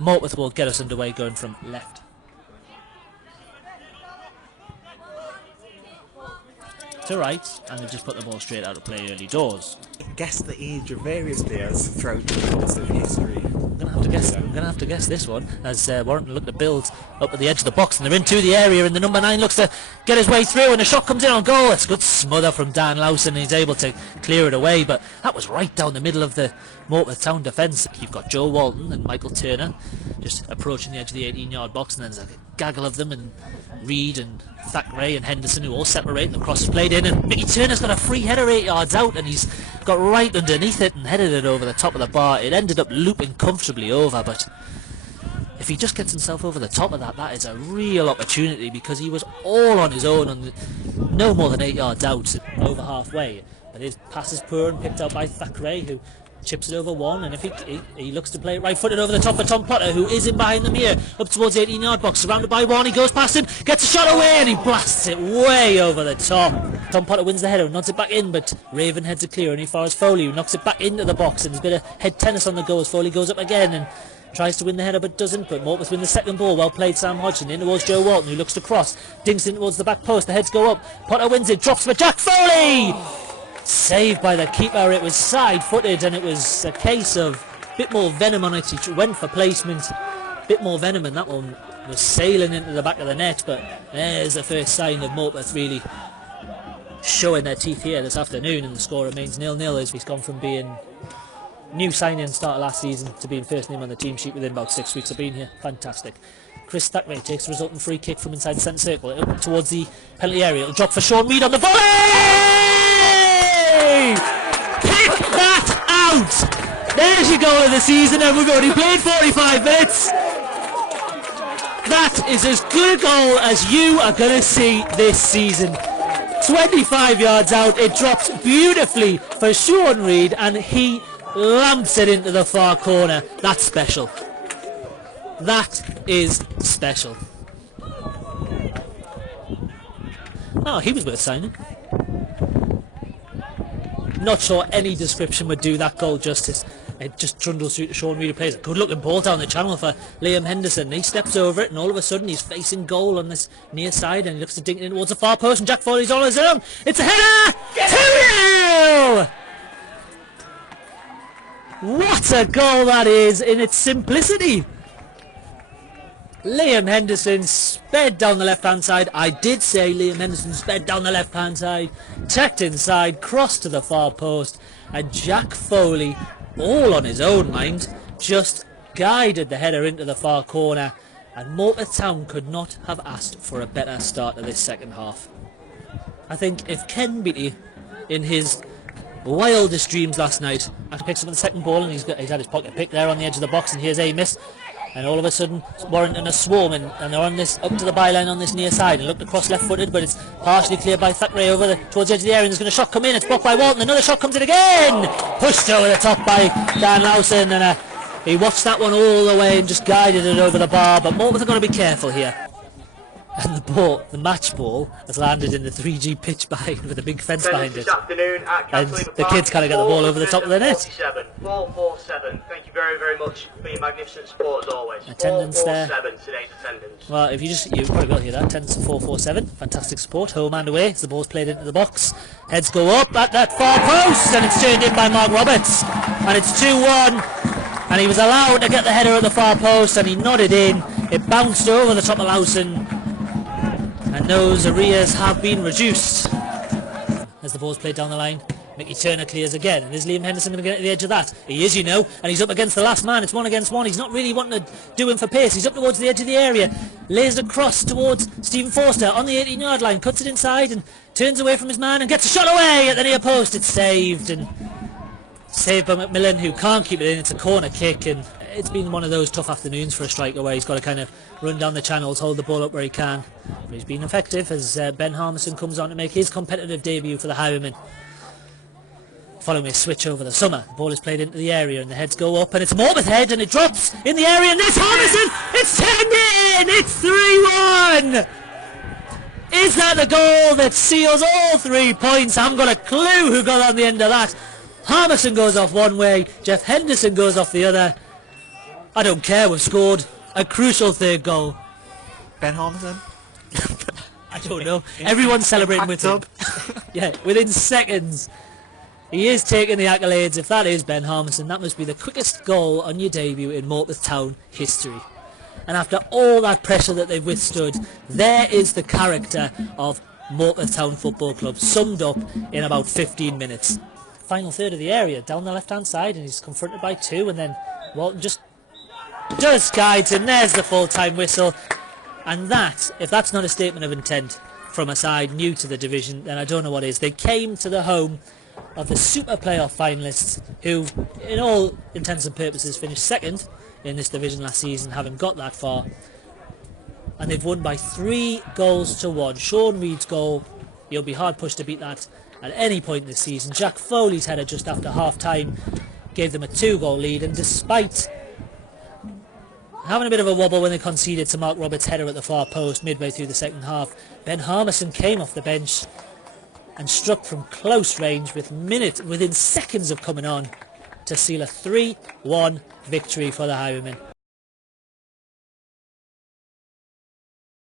Morpeth will get us underway going from left. To right, and they've just put the ball straight out of play early doors. Guess the age of various players throughout the course of history. I'm gonna have to guess this one as Warrington look to build up at the edge of the box, and they're into the area, and the number 9 looks to get his way through, and a shot comes in on goal. It's a good smother from Dan Lowson, and he's able to clear it away, but that was right down the middle of the Morpeth Town defence. You've got Joe Walton and Michael Turner just approaching the edge of the 18-yard box, and then there's a gaggle of them, and Reid and Thackeray and Henderson who all separate, and the cross is played in, and Mickey Turner's got a free header 8 yards out, and he's got right underneath it and headed it over the top of the bar. It ended up looping comfortably over, but if he just gets himself over the top of that, that is a real opportunity, because he was all on his own on no more than 8 yards out, over halfway. But his pass is poor and picked out by Thackeray, who chips it over one, and if he looks to play it right-footed over the top for Tom Potter, who is in behind the mirror, up towards the 18-yard box, surrounded by one. He goes past him, gets a shot away, and he blasts it way over the top. Tom Potter wins the header and nods it back in, but Raven heads it clear, and he fires Foalle, who knocks it back into the box, and there's a bit of head tennis on the go as Foalle goes up again and tries to win the header but doesn't. But Morpeth win the second ball. Well played, Sam Hodgson in towards Joe Walton, who looks to cross, dinks in towards the back post, the heads go up, Potter wins it, drops for Jack Foalle. Saved by the keeper. It was side-footed, and it was a case of a bit more venom on it. He went for placement, a bit more venom, and that one was sailing into the back of the net. But there's the first sign of Morpeth really showing their teeth here this afternoon, and the score remains 0-0 as he's gone from being new signing start last season to being first name on the team sheet within about 6 weeks of being here. Fantastic. Chris Thackeray takes the resulting free kick from inside the centre circle up towards the penalty area. It'll drop for Sean Reid on the volley! Pick that out! There's your goal of the season, and we've only played 45 minutes. That is as good a goal as you are going to see this season. 25 yards out, it drops beautifully for Sean Reid, and he lamps it into the far corner. That's special. That is special. Oh, he was worth signing. Not sure any description would do that goal justice. It just trundles through to Sean Reid, who plays a good looking ball down the channel for Liam Henderson. He steps over it, and all of a sudden he's facing goal on this near side, and he looks to dink it in towards the far post, and Jack Foaulle's on his own. It's a header! 2-0! What a goal that is in its simplicity. Liam Henderson sped down the left-hand side. I did say Liam Henderson sped down the left-hand side, tacked inside, crossed to the far post, and Jack Foalle, all on his own mind, just guided the header into the far corner, and Morpeth Town could not have asked for a better start to this second half. I think if Ken Beattie, in his wildest dreams last night, picks up the second ball, and he's had his pocket pick there on the edge of the box, and here's Amos. And all of a sudden, Warrington are swarming, and they're on this up to the byline on this near side, and looked across left-footed, but it's partially cleared by Thackeray over towards the edge of the area, and there's going to shot come in. It's blocked by Walton. Another shot comes in again, pushed over the top by Dan Lowson, and he watched that one all the way and just guided it over the bar. But Morpeth are going to be careful here. And the ball, the match ball, has landed in the 3G pitch behind with a big fence behind it. And the kids kind of get the ball over the top of the net. 447. Thank you very, very much for your magnificent support as always. Attendance there. 447 today's attendance. Well, if you probably got to hear that. Attendance of 447. Fantastic support. Home and away as the ball's played into the box. Heads go up at that far post, and it's turned in by Mark Roberts. And it's 2-1. And he was allowed to get the header at the far post, and he nodded in. It bounced over the top of Lowson. And those arrears have been reduced. As the ball's played down the line, Mickey Turner clears again. And is Liam Henderson going to get to the edge of that? He is, you know, and he's up against the last man. It's 1 against 1. He's not really wanting to do him for pace. He's up towards the edge of the area. Lays it across towards Stephen Forster on the 18-yard line. Cuts it inside and turns away from his man and gets a shot away at the near post. It's saved, and saved by McMillan, who can't keep it in. It's a corner kick, and it's been one of those tough afternoons for a striker where he's got to kind of run down the channels, hold the ball up where he can. But he's been effective as Ben Harmison comes on to make his competitive debut for the Highwaymen. Following a switch over the summer, the ball is played into the area and the heads go up, and it's Morpeth head, and it drops in the area, and there's Harmison! It's turned in! It's 3-1! Is that the goal that seals all 3 points? I haven't got a clue who got on the end of that. Harmison goes off one way, Jeff Henderson goes off the other. I don't care, we've scored a crucial third goal. Ben Harmison. I don't know. Everyone's celebrating with him. Yeah, within seconds. He is taking the accolades. If that is Ben Harmison, that must be the quickest goal on your debut in Morpeth Town history. And after all that pressure that they've withstood, there is the character of Morpeth Town Football Club summed up in about 15 minutes. Final third of the area, down the left-hand side, and he's confronted by two, and then Walton just guides him. There's the full-time whistle. And that, if that's not a statement of intent from a side new to the division, then I don't know what is. They came to the home of the Super Playoff finalists, who, in all intents and purposes, finished second in this division last season, having got that far. And they've won by 3-1. Sean Reid's goal, you'll be hard pushed to beat that at any point this season. Jack Foalle's header just after half-time gave them a 2-goal lead, and despite having a bit of a wobble when they conceded to Mark Roberts' header at the far post midway through the second half, Ben Harmison came off the bench and struck from close range within seconds of coming on to seal a 3-1 victory for the Highwaymen.